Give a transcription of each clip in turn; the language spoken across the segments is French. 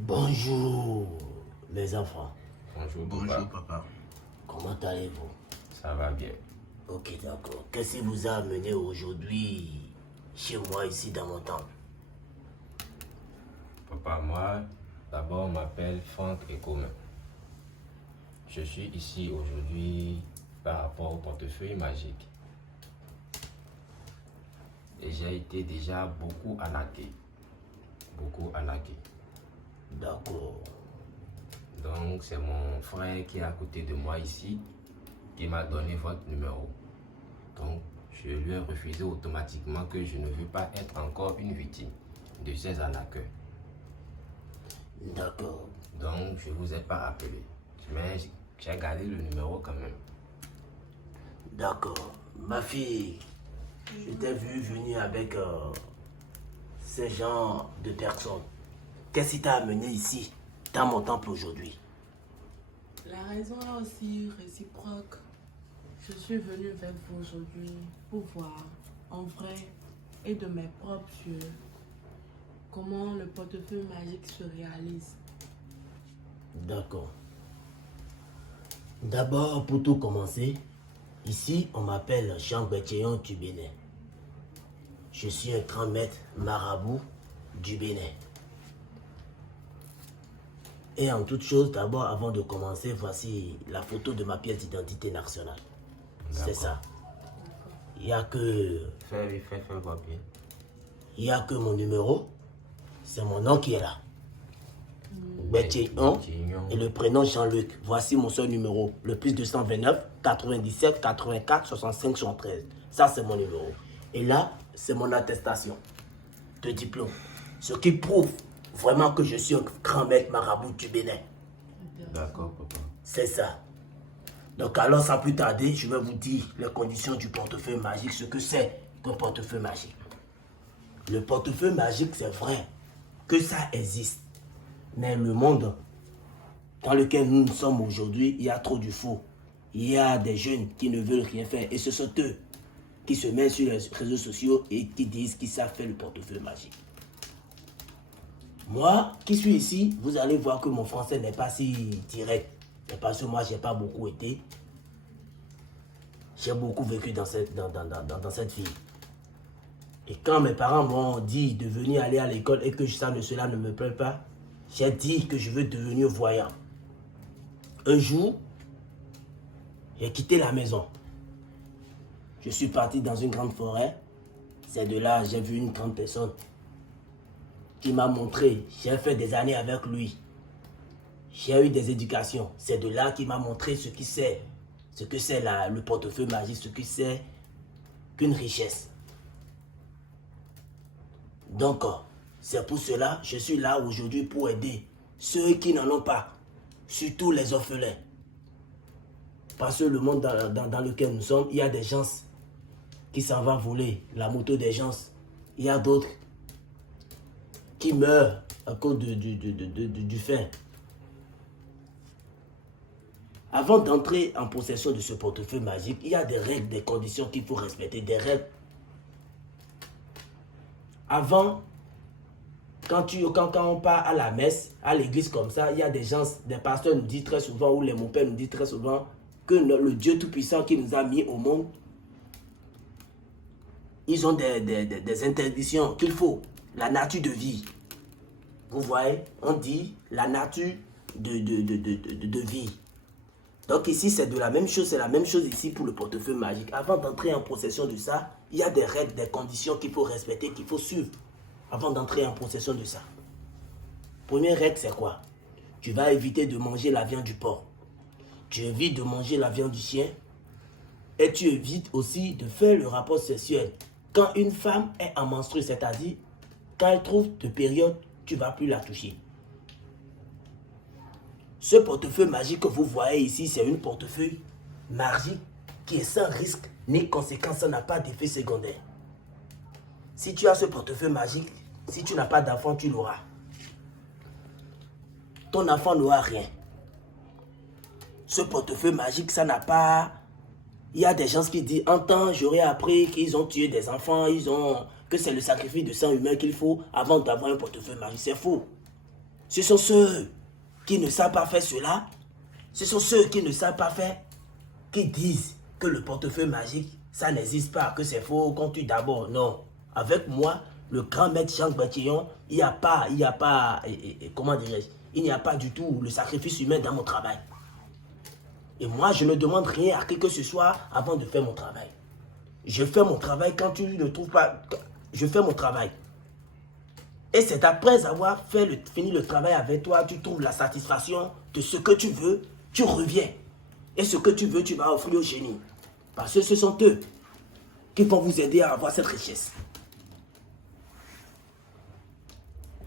Bonjour, mes enfants. Bonjour, Bonjour papa. Comment allez-vous? Ça va bien. Ok, d'accord. Qu'est-ce qui vous a amené aujourd'hui chez moi, ici, dans mon temple? Papa, moi, d'abord, on m'appelle Franck Ecomain. Je suis ici aujourd'hui par rapport au portefeuille magique. Et j'ai été déjà beaucoup arnaqué. Beaucoup arnaqué. D'accord. Donc, c'est mon frère qui est à côté de moi ici qui m'a donné votre numéro. Donc, je lui ai refusé automatiquement que je ne veux pas être encore une victime de ces arnaqueurs. D'accord. Donc, je ne vous ai pas appelé. Mais j'ai gardé le numéro quand même. D'accord. Ma fille, je t'ai vu venir avec ces genre de personnes. Qu'est-ce qui t'a amené ici, dans mon temple aujourd'hui? La raison est aussi réciproque. Je suis venue vers vous aujourd'hui pour voir en vrai et de mes propres yeux comment le portefeuille magique se réalise. D'accord. D'abord, pour tout commencer, ici, on m'appelle Jean Béthéon du Bénin. Je suis un grand maître marabout du Bénin. Et en toute chose, d'abord, avant de commencer, voici la photo de ma pièce d'identité nationale. C'est ça. Il n'y a que... Fais voir bien. Il n'y a que mon numéro. C'est mon nom qui est là. Béthéon et le prénom Jean-Luc. Voici mon seul numéro. Le plus 229 97 84 65 73. Ça, c'est mon numéro. Et là, c'est mon attestation de diplôme. Ce qui prouve vraiment que je suis un grand maître marabout du Bénin. D'accord, papa. C'est ça. Donc alors, sans plus tarder, je vais vous dire les conditions du portefeuille magique, ce que c'est qu'un portefeuille magique. Le portefeuille magique, c'est vrai que ça existe. Mais le monde dans lequel nous sommes aujourd'hui, il y a trop du faux. Il y a des jeunes qui ne veulent rien faire. Et ce sont eux qui se mettent sur les réseaux sociaux et qui disent qu'ils savent faire le portefeuille magique. Moi, qui suis ici, vous allez voir que mon français n'est pas si direct. Mais parce que moi, je n'ai pas beaucoup été. J'ai beaucoup vécu dans cette vie. Et quand mes parents m'ont dit de venir aller à l'école et que cela ne me plaît pas, j'ai dit que je veux devenir voyant. Un jour, j'ai quitté la maison. Je suis parti dans une grande forêt. C'est de là que j'ai vu une grande personne qui m'a montré. J'ai fait des années avec lui. J'ai eu des éducations. C'est de là qu'il m'a montré ce que c'est le portefeuille magique, ce que c'est qu'une richesse. Donc, c'est pour cela que je suis là aujourd'hui pour aider ceux qui n'en ont pas, surtout les orphelins. Parce que le monde dans lequel nous sommes, il y a des gens qui s'en vont voler la moto des gens. Il y a d'autres qui meurent à cause du faim. Avant d'entrer en possession de ce portefeuille magique, il y a des règles, des conditions qu'il faut respecter, des règles. Avant, quand on part à la messe, à l'église comme ça, il y a des gens, des pasteurs nous disent très souvent, ou les mon père nous disent très souvent, que le Dieu Tout-Puissant qui nous a mis au monde, ils ont des interdictions qu'il faut, la nature de vie. Vous voyez, on dit la nature de vie. Donc ici, c'est de la même chose, c'est la même chose ici pour le portefeuille magique. Avant d'entrer en possession de ça, il y a des règles, des conditions qu'il faut respecter, qu'il faut suivre avant d'entrer en possession de ça. Première règle, c'est quoi? Tu vas éviter de manger la viande du porc. Tu évites de manger la viande du chien. Et tu évites aussi de faire le rapport sexuel. Quand une femme est en menstrue, c'est-à-dire quand elle trouve de période, tu ne vas plus la toucher. Ce portefeuille magique que vous voyez ici, c'est une portefeuille magique qui est sans risque ni conséquence, ça n'a pas d'effet secondaire. Si tu as ce portefeuille magique, si tu n'as pas d'enfant, tu l'auras. Ton enfant n'aura rien. Ce portefeuille magique, ça n'a pas... Il y a des gens qui disent, en temps, j'aurais appris qu'ils ont tué des enfants, que c'est le sacrifice de sang humain qu'il faut avant d'avoir un portefeuille magique. C'est faux. Ce sont ceux qui ne savent pas faire cela. Ce sont ceux qui ne savent pas faire, qui disent que le portefeuille magique, ça n'existe pas, que c'est faux, qu'on tue d'abord. Non. Avec moi, le grand maître Jean Bertillon, il n'y a pas, comment dirais-je, il n'y a pas du tout le sacrifice humain dans mon travail. Et moi, je ne demande rien à qui que ce soit avant de faire mon travail. Je fais mon travail quand tu ne trouves pas... Je fais mon travail. Et c'est après avoir fini le travail avec toi, tu trouves la satisfaction de ce que tu veux, tu reviens. Et ce que tu veux, tu vas offrir au génie. Parce que ce sont eux qui vont vous aider à avoir cette richesse.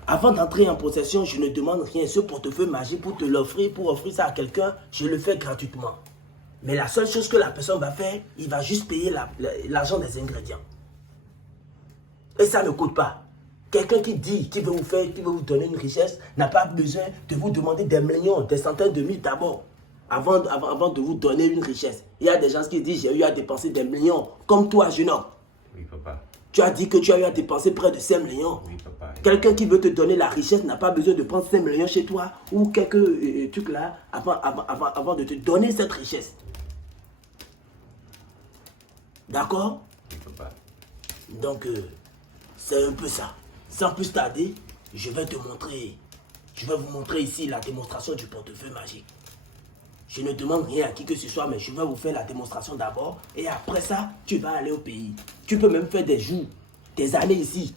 Avant d'entrer en possession, je ne demande rien. Ce portefeuille magique, pour te l'offrir, pour offrir ça à quelqu'un, je le fais gratuitement. Mais la seule chose que la personne va faire, il va juste payer l'argent des ingrédients. Et ça ne coûte pas. Quelqu'un qui dit qu'il veut vous donner une richesse, n'a pas besoin de vous demander des millions, des centaines de mille d'abord, avant de vous donner une richesse. Il y a des gens qui disent, j'ai eu à dépenser des millions, comme toi, jeune homme. Oui, papa. Tu as dit que tu as eu à dépenser près de 5 millions. Oui, papa. Quelqu'un qui veut te donner la richesse n'a pas besoin de prendre 5 millions chez toi ou quelques trucs là avant de te donner cette richesse. D'accord? Oui, papa. Donc, c'est un peu ça. Sans plus tarder, je vais vous montrer ici la démonstration du portefeuille magique. Je ne demande rien à qui que ce soit, mais je vais vous faire la démonstration d'abord. Et après ça, tu vas aller au pays. Tu peux même faire des jours, des années ici,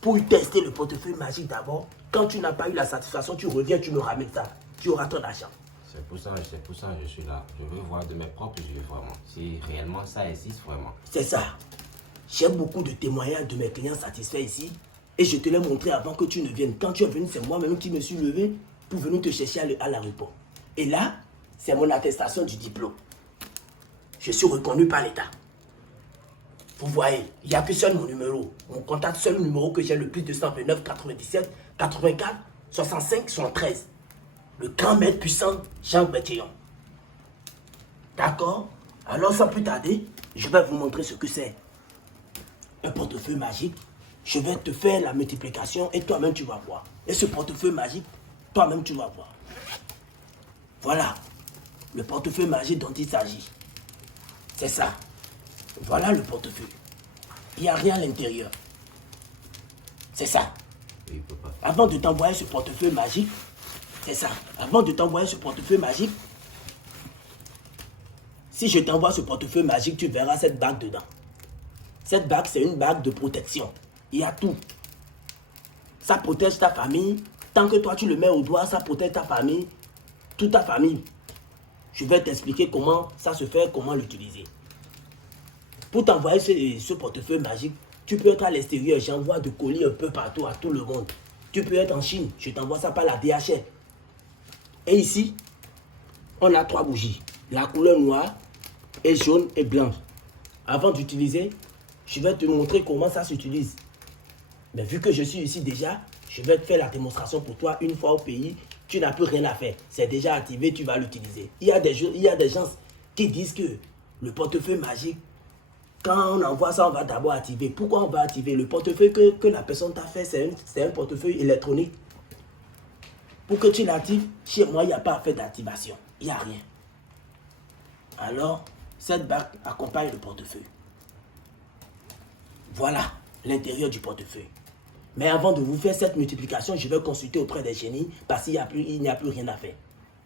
pour tester le portefeuille magique d'abord. Quand tu n'as pas eu la satisfaction, tu reviens, tu me ramènes ça. Tu auras ton argent. C'est pour ça que je suis là. Je veux voir de mes propres yeux, vraiment. Si réellement ça existe, vraiment. C'est ça. J'ai beaucoup de témoignages de mes clients satisfaits ici. Et je te l'ai montré avant que tu ne viennes. Quand tu es venu, c'est moi-même qui me suis levé pour venir te chercher à l'aéroport. Et là, c'est mon attestation du diplôme. Je suis reconnu par l'État. Vous voyez, il n'y a que seul mon numéro. Mon contact, seul numéro que j'ai le plus de 129 97 84 65 73. Le grand maître puissant Jean Bertillon. D'accord? Alors sans plus tarder, je vais vous montrer ce que c'est. Un portefeuille magique. Je vais te faire la multiplication et toi-même tu vas voir. Et ce portefeuille magique, toi-même tu vas voir. Voilà le portefeuille magique dont il s'agit. C'est ça. Voilà le portefeuille. Il n'y a rien à l'intérieur. C'est ça. Oui, papa. Avant de t'envoyer ce portefeuille magique, c'est ça. Avant de t'envoyer ce portefeuille magique, si je t'envoie ce portefeuille magique, tu verras cette bague dedans. Cette bague, c'est une bague de protection. Il y a tout. Ça protège ta famille. Tant que toi, tu le mets au doigt, ça protège ta famille. Toute ta famille. Je vais t'expliquer comment ça se fait, comment l'utiliser. Pour t'envoyer ce portefeuille magique, tu peux être à l'extérieur. J'envoie de colis un peu partout, à tout le monde. Tu peux être en Chine. Je t'envoie ça par la DHL. Et ici, on a 3 bougies. La couleur noire, et jaune et blanche. Avant d'utiliser, je vais te montrer comment ça s'utilise. Mais vu que je suis ici déjà, je vais te faire la démonstration pour toi. Une fois au pays, tu n'as plus rien à faire. C'est déjà activé, tu vas l'utiliser. Il y a des gens qui disent que le portefeuille magique, quand on envoie ça, on va d'abord activer. Pourquoi on va activer? Le portefeuille que la personne t'a fait, c'est un portefeuille électronique. Pour que tu l'actives, chez moi, il n'y a pas à faire d'activation. Il n'y a rien. Alors, cette bague accompagne le portefeuille. Voilà l'intérieur du portefeuille. Mais avant de vous faire cette multiplication, je vais consulter auprès des génies parce qu'il n'y a plus rien à faire.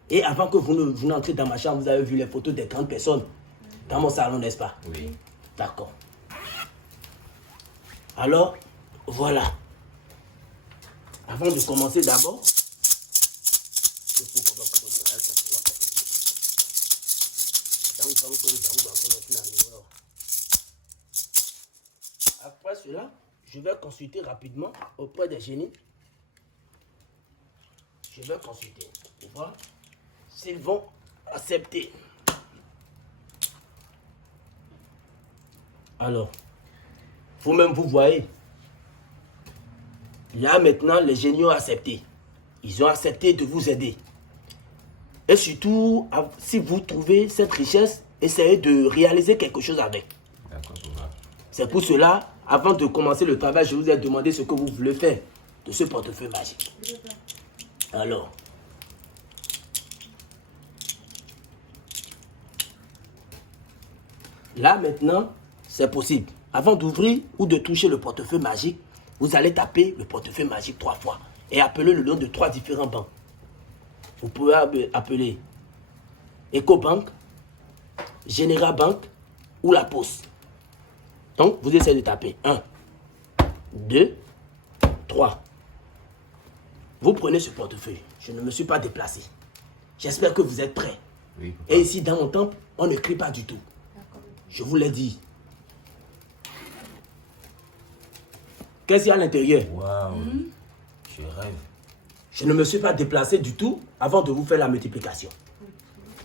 Et avant que vous n'entrez dans ma chambre, vous avez vu les photos des grandes personnes dans mon salon, n'est-ce pas? Oui. D'accord. Alors, voilà. Avant de commencer d'abord, après cela, je vais consulter rapidement auprès des génies. Je vais consulter pour voir s'ils vont accepter. Alors, vous-même vous voyez, là maintenant les génies ont accepté. Ils ont accepté de vous aider. Et surtout, si vous trouvez cette richesse, essayez de réaliser quelque chose avec. D'accord, papa. C'est pour cela, avant de commencer le travail, je vous ai demandé ce que vous voulez faire de ce portefeuille magique. Alors, là maintenant, c'est possible. Avant d'ouvrir ou de toucher le portefeuille magique, vous allez taper le portefeuille magique 3 fois et appeler le nom de 3 différents banques. Vous pouvez appeler EcoBank, General Bank ou La Poste. Donc, vous essayez de taper 1, 2, 3. Vous prenez ce portefeuille. Je ne me suis pas déplacé. J'espère que vous êtes prêts. Oui, Et ici, dans mon temple, on ne crie pas du tout. Je vous l'ai dit. Qu'est-ce qu'il y a à l'intérieur? Waouh, je rêve. Je ne me suis pas déplacé du tout avant de vous faire la multiplication.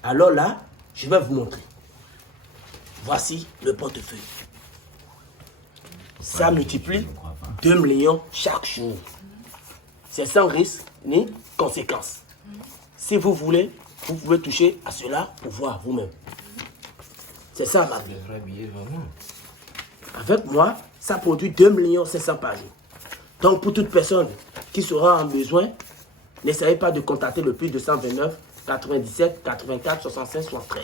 Alors là, je vais vous montrer. Voici le portefeuille. Ça multiplie 2 millions chaque jour. C'est sans risque ni conséquence. Si vous voulez, vous pouvez toucher à cela pour voir vous-même. C'est ça, ma vie. Le vrai billet, vraiment. Avec moi, ça produit 2 500 000 par jour. Donc, pour toute personne qui sera en besoin, n'essayez pas de contacter le plus 229 97 84 65 73.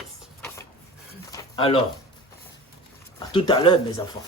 Alors, à tout à l'heure, mes enfants.